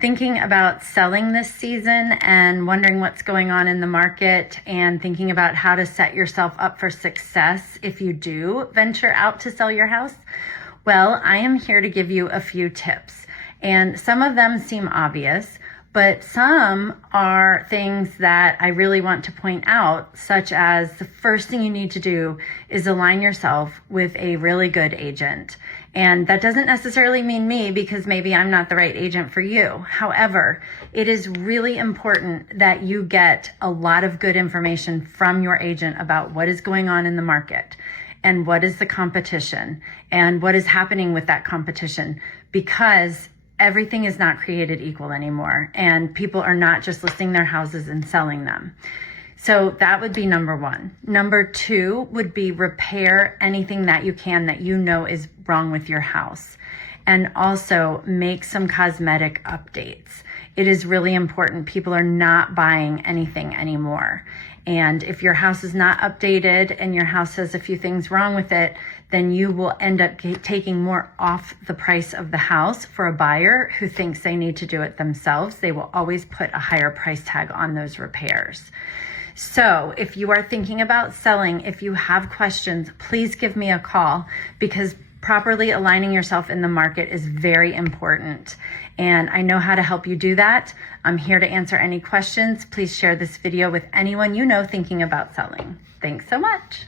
Thinking about selling this season and wondering what's going on in the market and thinking about how to set yourself up for success if you do venture out to sell your house? Well, I am here to give you a few tips, and some of them seem obvious, but some are things that I really want to point out, such as the first thing you need to do is align yourself with a really good agent. And that doesn't necessarily mean me, because maybe I'm not the right agent for you. However, it is really important that you get a lot of good information from your agent about what is going on in the market and what is the competition and what is happening with that competition, because everything is not created equal anymore, and people are not just listing their houses and selling them. So that would be number one. Number two would be repair anything that you can that you know is wrong with your house. And also make some cosmetic updates. It is really important. People are not buying anything anymore. And if your house is not updated and your house has a few things wrong with it, then you will end up taking more off the price of the house for a buyer who thinks they need to do it themselves. They will always put a higher price tag on those repairs. So if you are thinking about selling, if you have questions, please give me a call, because properly aligning yourself in the market is very important. And I know how to help you do that. I'm here to answer any questions. Please share this video with anyone you know thinking about selling. Thanks so much.